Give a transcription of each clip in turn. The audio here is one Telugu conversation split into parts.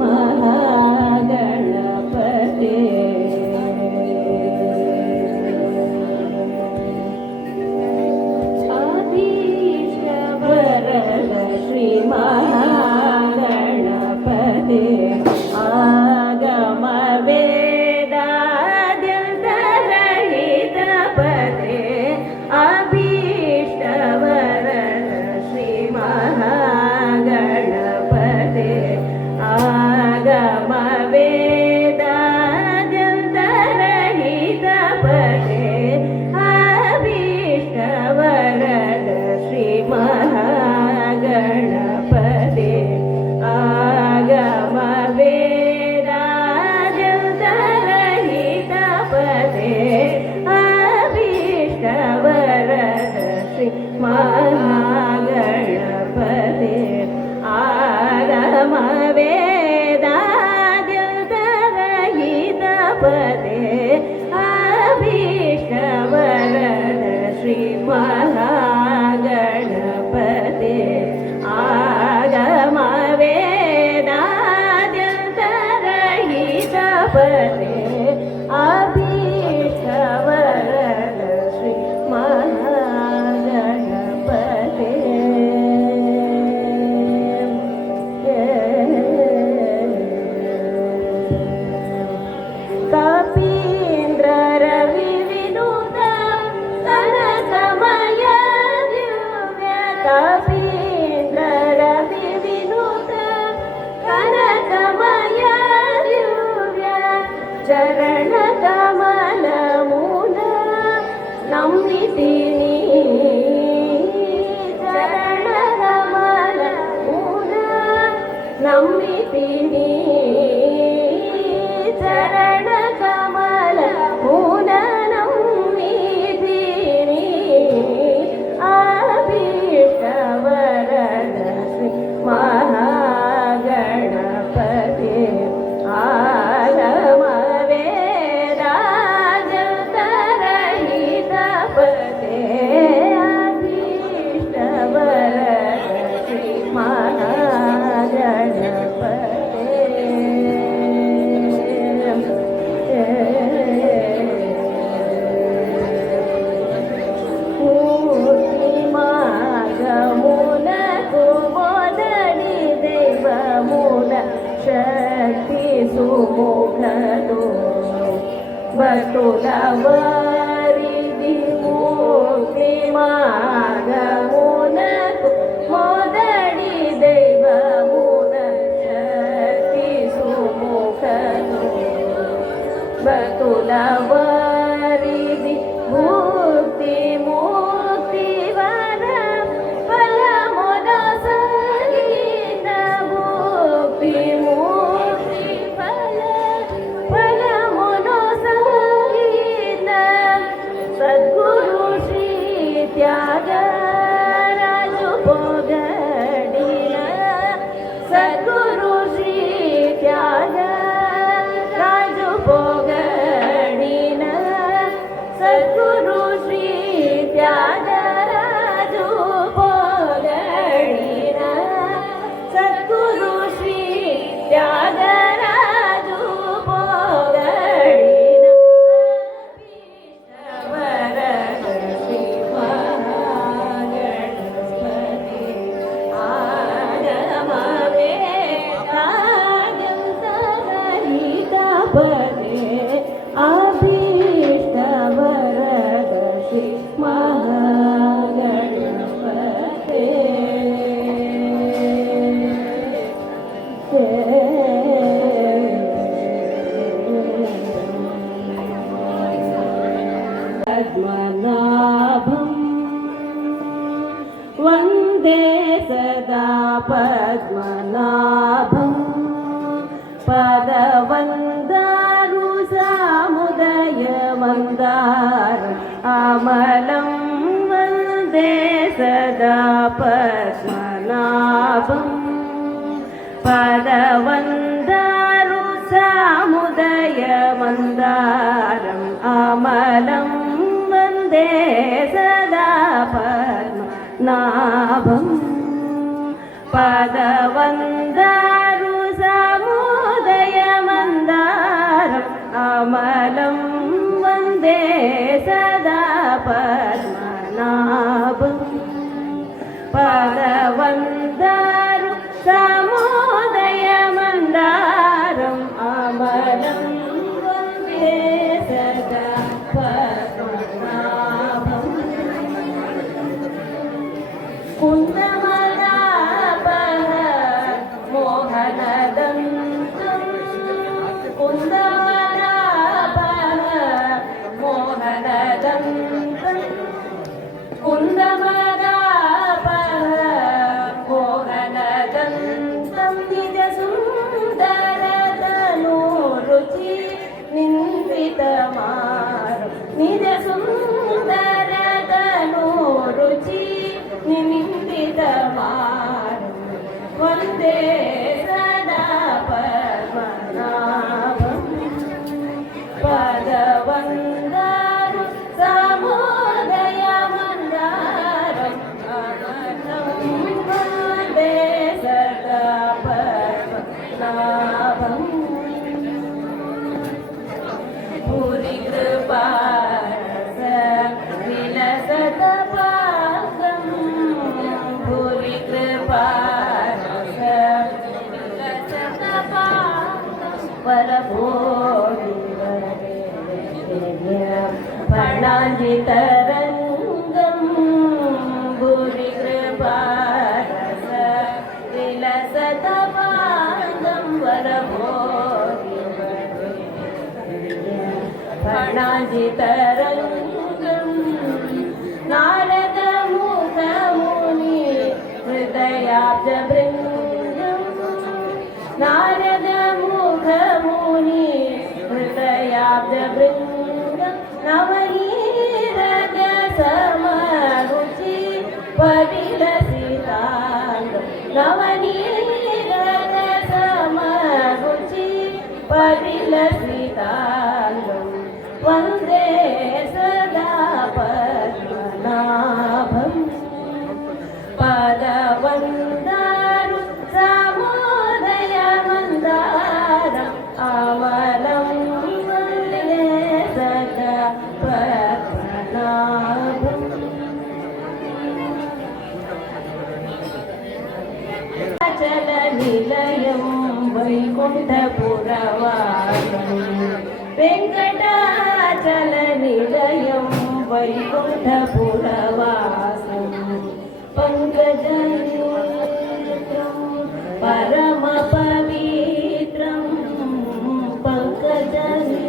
महागणपते आदिशवरद श्री महागणपते आगमवेदाद्यन्तरहितपते अभीष्टवरद श्री महागणपते आगमवेदाद्यन्तरहितपते अभीष्टवरद श्री महागणपते आगमवेदाद्यन्तरहितपते अभीष्टवरद श्री महागणपते आगमवेदाद्यन्तरहितपते अभीष्टवरद श्री महागणपते आगमवेदाद्यन्तरहितपते अभीष्टवरद श्री महागणपते कपीन्द्ररविविनुत कनकमय दिव्य कपीन्द्ररविविनुत कनकमय दिव्य चरणकमलमूल नम्मितिनि चरणकमलमूल नम्मितिनि चरणकमलमूल नम्मितिनि अभीष्टवरद श्री महागणपते आगमवेदाद्यन्तरहितपते अभीष्टवरद श्री शक्ति सुमुखतो बतुलवरिदि मुक्तिमार्गमुनतु मोदडि दैवमुन शक्ति सुमुखतो बतुलवरिदि मुक्ति मुक्तिवर फलमुद संगीत मुक्ति मुक्ति फलमुद संगीत सद्गुरु श्री त्यागराजु पोगडिन सद्गुरु श्री त्यागराजु पोगडिन सद्गुरु श्री त्यागराजु पोगडिन सद्गुरु श्री त्यागराजु पोगडिन अभीष्टवरद श्री महागणपते आगमवेदाद्यन्तरहितपते अभीष्टवरद श्री महागणपते पद्मनाभं वन्दे सदा पद्मनाभं पदवन्दारु सामुदयवन्दार अमलं वन्दे सदा पद्मनाभं पदवन्दारु सामुदयवन्दारम् अमलं वन्दे सदा पद्मनाभं पदवन्दारु सामु आमलं वन्दे सदा पद्मनाभं पदवन्दारु समोदयमन्दारम् आमलं वन्दे सदा पद्मनाभं कुन्दमदापः मोहनदन्तं कुन्दमदापः मोहनदन्तं कुन्दमदापः मोहनदन्तं निजसुन्दरतनुरुचि निन्दितमारु निजसुन्दरतनुरुचि निन्दितमारु वन्दे सदा पद्मनाभं पदवन्दारु समोदयमन्दारम् अमलं वन्दे सदा पद्मनाभम् भूरिकृपारस विलसतपाकं भूरिकृपारस विलसतपाकं फणाञ्जितरङ्गं भूरिकृपारस विलसतपाकं फणाञ्जितरङ्गं नारदमुखमुनि हृदयाब्जभृङ्गं नारदमुखमुनि हृदयाब्जभृङ्गं नवनीरजसमरुचि परिलसिताङ्गं नवनीरजसमरुचि परिलसिताङ्गं वन्दे सदा पद्मनाभं पदवन्दारु समोदयमन्दारम् अमलं वन्दे सदा पद्मनाभम् अचलनिलयं वैकुण्ठपुरवासं वेङ्कटाचलनिलयं वैकुण्ठपुरवासं पङ्कजनेत्रं परमपवित्रं पङ्कजनेत्रं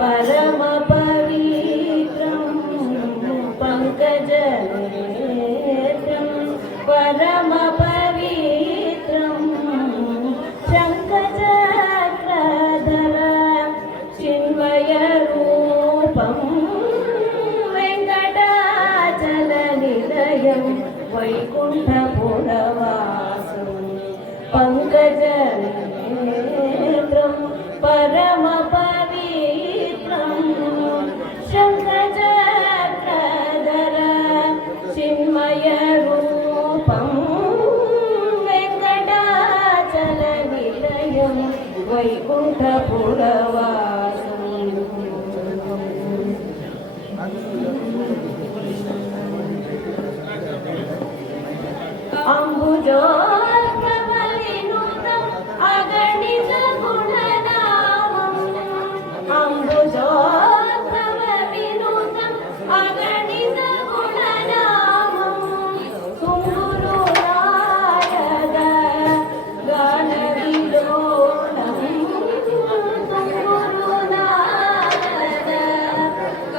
परमपवित्रं पङ्कजनेत्रं परमपवित्रं शङ्खचक्रधर चिन्मयरूपं वेङ्कटाचलनिलयं वैकुण्ठपुरवासं पङ्कजनेत्रं परमपवित्रं शङ्खचक्रधर चिन्मयरूपं वेङ्कटाचलनिलयं वैकुण्ठपुरवासम् अम्बुजोत्कमलिनुतम् अगणितगुणनामम् अम्बुजोत्कमलिनुतम् अगणितगुणनामम् तुम्बुरुनायक गानविलोलम् तुम्बुरुनायक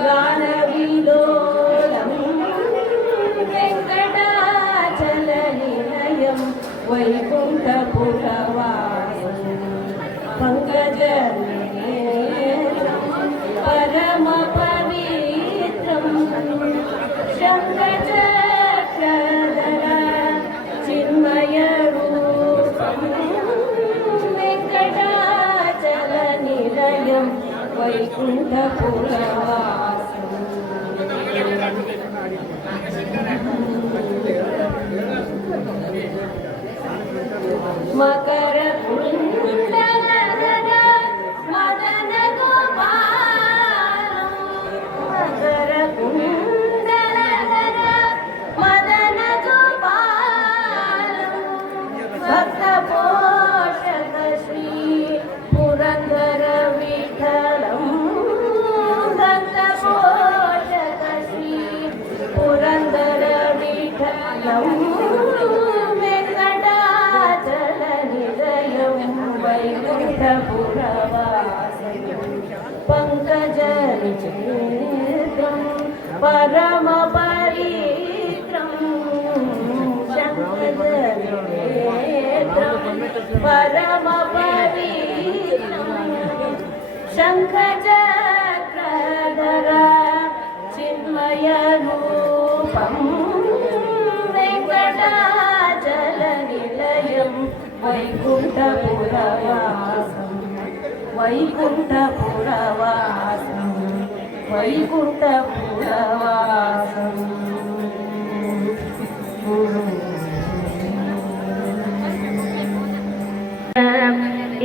गानविलोलम् वेङ्कटाचलनिलयं वैकुण्ठपुरवासं पङ्कजनेत्रं परमपवित्रं शङ्खचक्रधर चिन्मयरूपं वेङ्कटाचलनिलयं वैकुण्ठपुरवासम् मकरकुण्डलधर पङ्कजनिचेत्रं परमपवित्रं शङ्खचक्रेत्रं परमपवित्रं शङ्खचक्रधर चिन्मयरूपं वेङ्कटाचलनिलयं वैकुण्ठपुरवासं वैकुण्ठपुरवासं वैकुण्ठपुरवासम्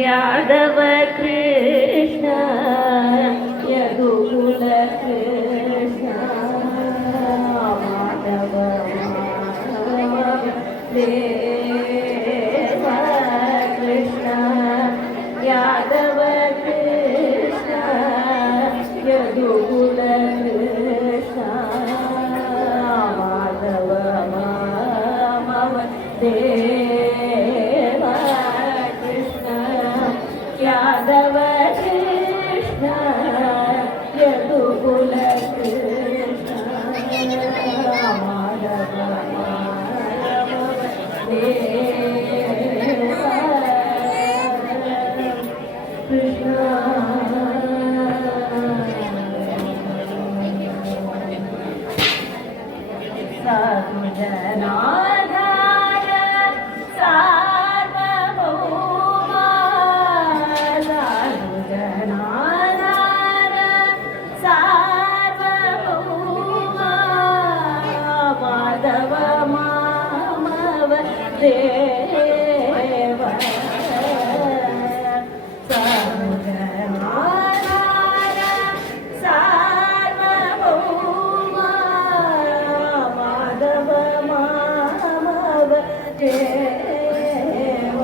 यादव कृष्ण यदुकुल कृष्ण माधव देव कृष्ण यादव कृष्ण यदुकुल कृष्ण माधव देव कृष्ण यादव कृष्ण यदुकुल कृष्ण माधव देव कृष्ण साधुजनाधार सार्वभौम साधुजनाधार सार्वभौम माधव मामव देव साधुजनाधार सार्वभौम माधव मामव देव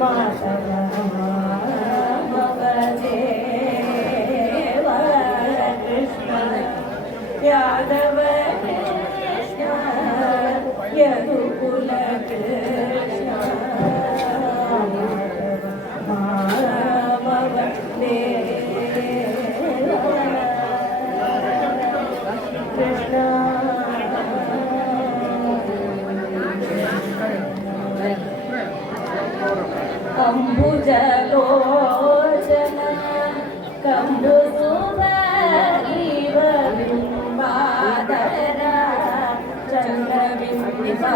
माधव मामव देव कृष्ण यादव कृष्ण यदुकुल कृष्ण माधव देव कृष्ण अम्बुजलोचन कम्बुसुभरीव बिम्बाधर चन्द्रबिम्बाधर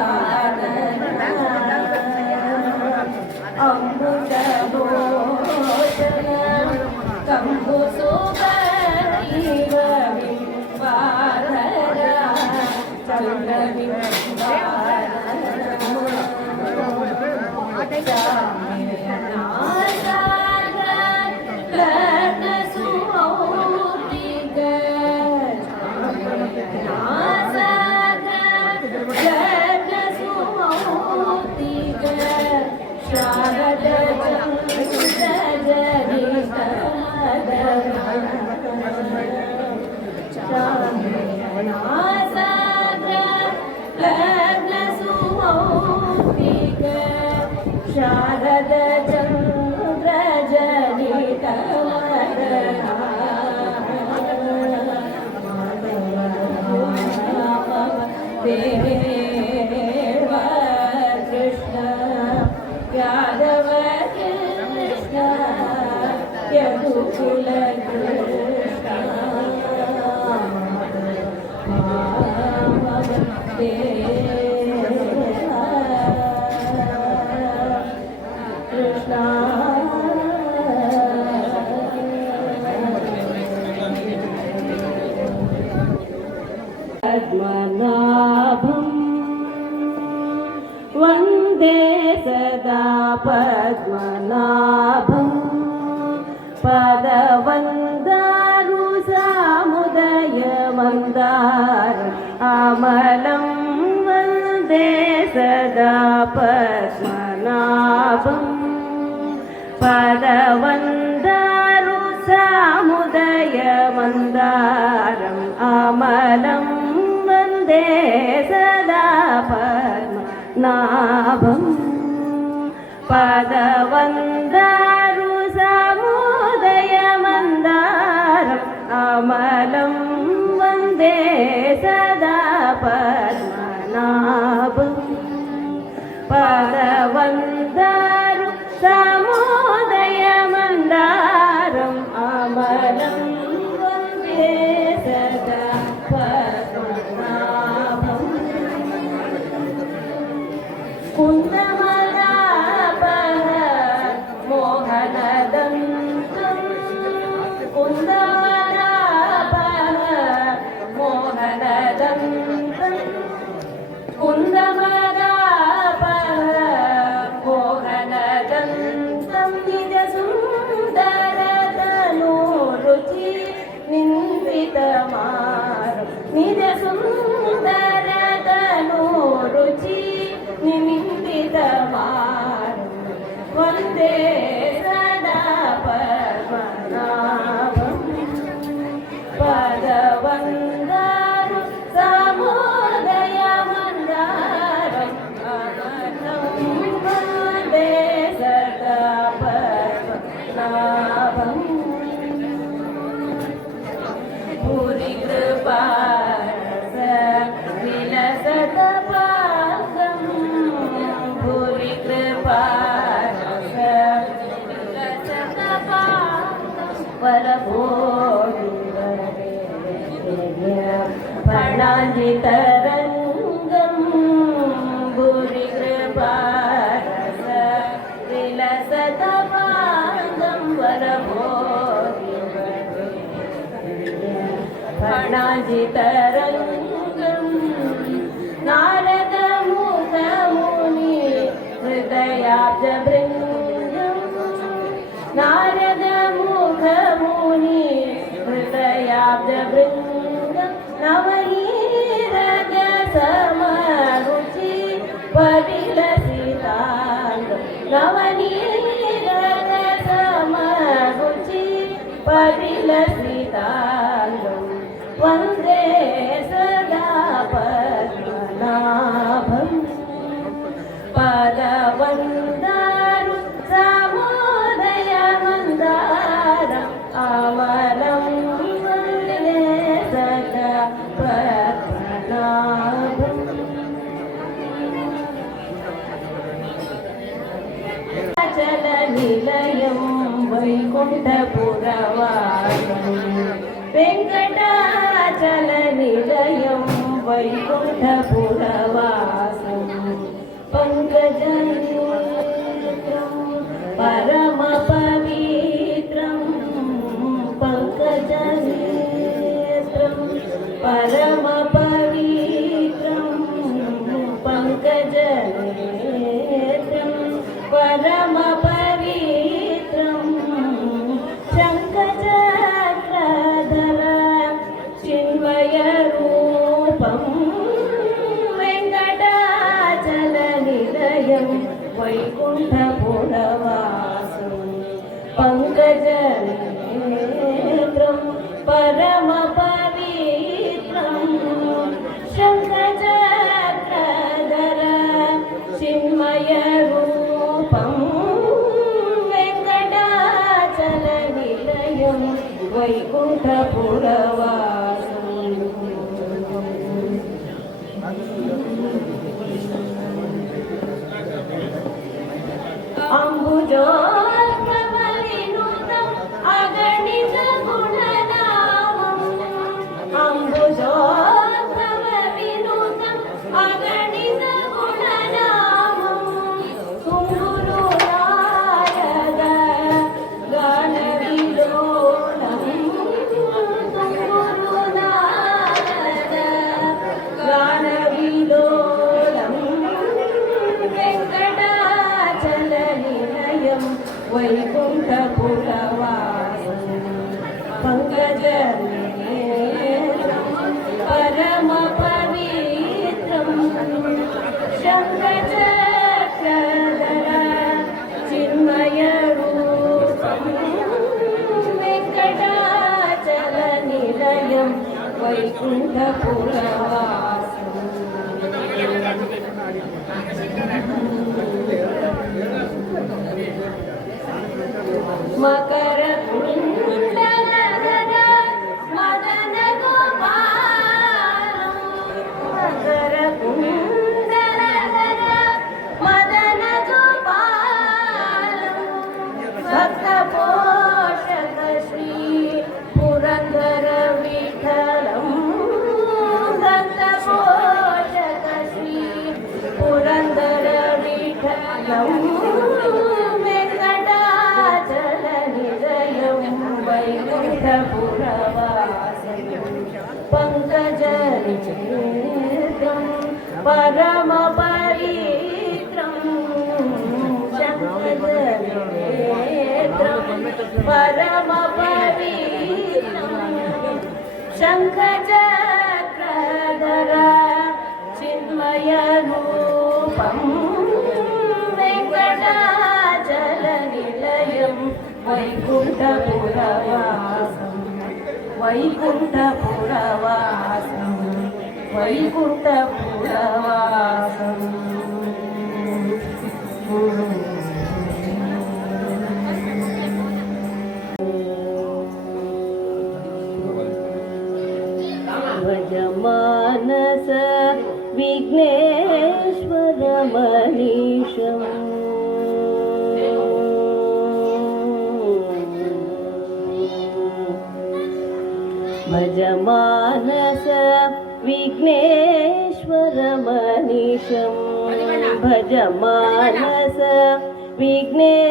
अम्बुजलोचन कम्बुसुभरीव बिम्बाधर चन्द्रबिम्बाधर शारद चन्द्र जनित देव कृष्ण यादव कृष्ण यदुकुल कृष्ण पद्मनाभं वन्दे सदा पद्मनाभं पदवन्दारु सामुदयमन्दार अमलं वन्दे सदा पद्मनाभं पदवन्दारु सामुदयमन्दारम् अमलं वन्दे सदा पद्मनाभं పదవందారు సముదయమందారం అమలం వందే సదా పద్మనాభం పదవందారు సముదయమందారం అమలం వందే సదా పద్మనాభం కుందమలాపహ మోహనదంతం కుందమలాపహ మోహనదంతం కుందమలాపహ మోహనదంతం నిజ సుందరతను రుచి నిందితమారం నిజ సుందరతను రుచి నిమిత్తితమారం వందే సదా పద్మనాభం పదవందారు సముదయమందారం అమలం వందే సదా పద్మనాభం భూరి కృపారస విలసత పాకం భూరి కృపారస విలసత పాకం వరభోగి ఫణాంజితరంగం భూరి కృపారస విలసత పాకం వరభోగి ఫణాంజితరంగం నారద ముఖముని హృదయాబ్జబృంగం నారద ముఖముని హృదయాబ్జబృంగం నవనీరగ సమరుచి పరిలసితాంగం నవనీరగ సమరుచి పరిలసితాంగం వందే సదా పద్మనాభం పదవందారు సముదయమందారం అమలం వందే సదా పద్మనాభం అచల నిలయం వైకుంఠపురవాసం వెంకటాచల నిలయం వైకుంఠపురవాసం పంకజనేత్రం పరమ పవిత్రం పంకజనేత్రం పరమ పవిత్రం పంకజనేత్రం పరమ పవిత్రం శంఖచక్రధర చిన్మయ రూపం వెంకటాచల నిలయం వైకుంఠపురవాసం పంకజనేత్రం పరమ పవిత్రం శంఖచక్రధర చిన్మయ రూపం వెంకటాచల నిలయం వైకుంఠపురవాసం అంబుజోత్పవలినుతం అగణిత గుణనామం అంబుజోత్పవలినుతం అగణిత గుణనామం తుంగురు నారద గాన విలోలం తుంగురు నారద గాన విలోలం వెంకటాచల నిలయం వైకుంఠపురవాసం పంకజనేత్రం పరమ పవిత్రం శంఖచక్రధర చిన్మయ రూపం వెంకటాచల నిలయం వైకుంఠపురవాసం मकर कुण्डलधर मदन गोपालं मकर कुण्डलधर मदन गोपालं भक्तपोषक श्री पुरन्दर विठलं भक्तपोषक श्री पुरन्दर विठलं पङ्कजनेत्रं परमपवित्रं शङ्खचनेत्रं परमपवित्रं शङ्खचक्रधर चिन्मयरूपं वेङ्कटाचलनिलयं वैकुण्ठपुरवासं वैकुण्ठपुरवासं वैकुण्ठपुरवासं भजमानस विघ्नेश्वरमनीशम् भजमानस विघ्नेश्वरमनीशं भजमानस विघ्नेश्वरमनीशं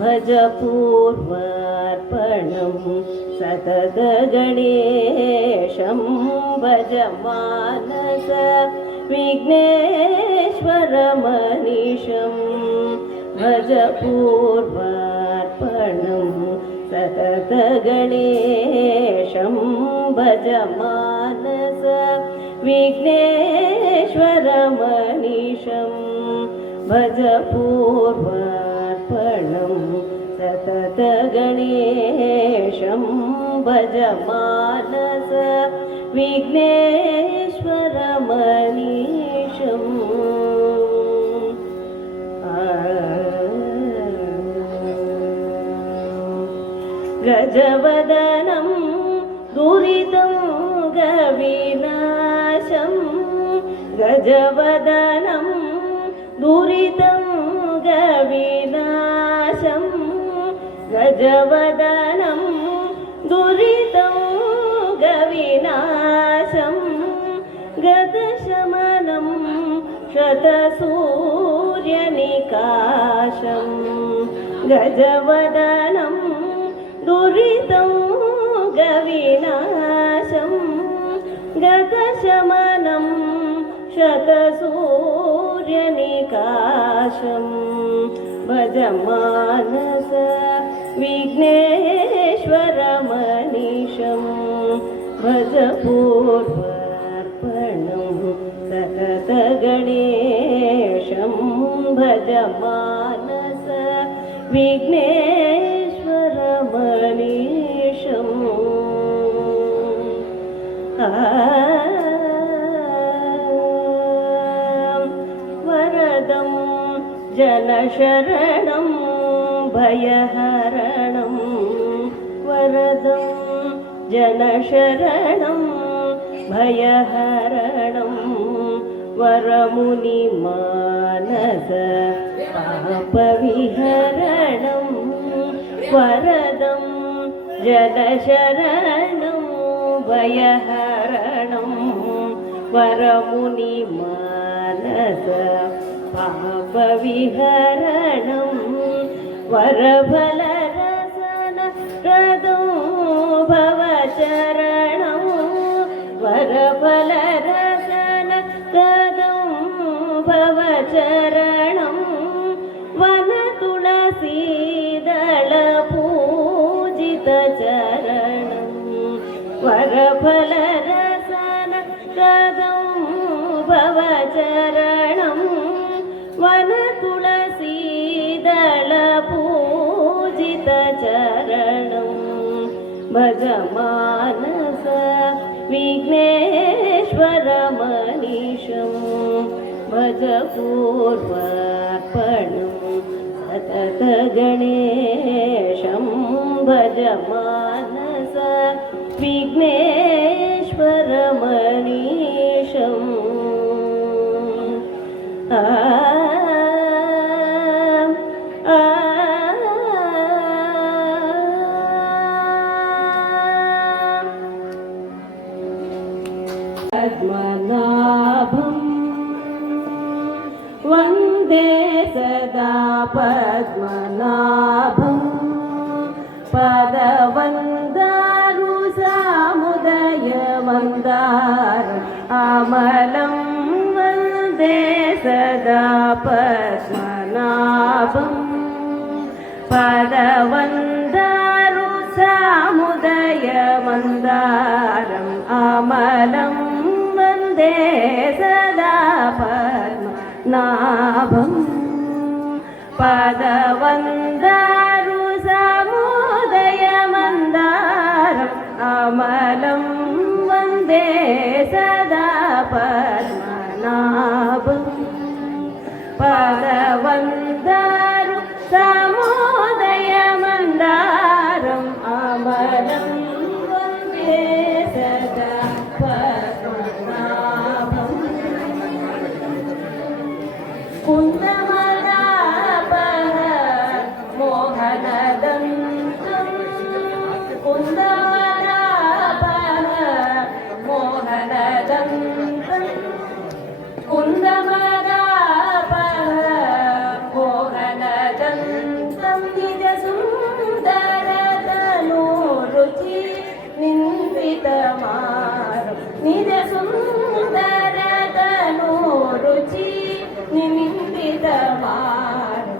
भज पूर्वार्पणं सततगणेशं भजमानस विघ्नेश्वरमनीशं भज पूर्वार्पणं सततगणेशं भजमानस विघ्नेश्वरमनीशं भज पूर्वार्पणं सततगणेशं भजमानस विघ्नेश्वरमनीशम् गजवदनं दुरितं गविनाशं गजवदनं दुरितं गविनाशं गजवदनं दुरितं गविनाशं गदशमनं शतसूर्यनिकाशं गजवदनं दुरितं गविनाशं गतशमनं शतसूर्यनिकाशं भजमानस विघ्नेश्वरमनीशं भज पूर्वार्पणं सततगणेशं भजमानस विघ्नेश्वरमनीशम् वरदं जनशरणं भयहरणं वरदं जनशरणं भयहरणं वरमुनिमानस पापविहरणं वरदं जनशरणं भयहरणं वरमुनिमानस पापविहरणं वरफलरसन प्रदो भवचरणं वरफलरसन प्रदो भवचरणं वनतुलसीदलपूजितचरणं वरफलरसन प्रदो भवचरणं वनतुलसीदलपूजितचरणं भजमानस विघ्नेश्वरमनीशं भज पूर्वार्पणं सतत गणेशं भज मानस विघ्नेश्वरमनीशम् पद्मनाभं वन्दे सदा पद्मनाभं पदवन्दारु सामुदयमन्दार अमलं वन्दे सदा पद्मनाभं पदवन्दारु सामुदयमन्दारम् अमलं वन्दे सदा पद्मनाभं पदवन्दारु सामुदयमन्दारम् अमलं वन्दे सदा पद्मनाभं पदवन्दारु सामुदयमन्दारम् अमलं वन्दे सदा पद्मनाभम् कुन्दमलापः मोहनदन्तं कुन्दमलापः मोहनदन्तं कुन्दमलापः मोहनदन्तं निजसुन्दरतनुरुचि निन्दितमारं निजसुन्दरतनुरुचि निन्दितमारं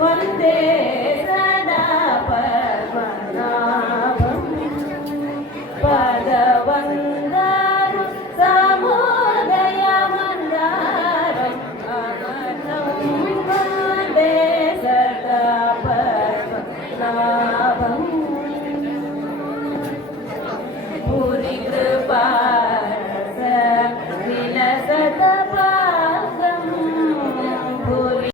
वन्दे सदा पद्मनाभं पदवन्दारु सामुदयमन्दारम् अमलं वन्दे सदा पद्मनाभम् भूरि कृपारस विलसत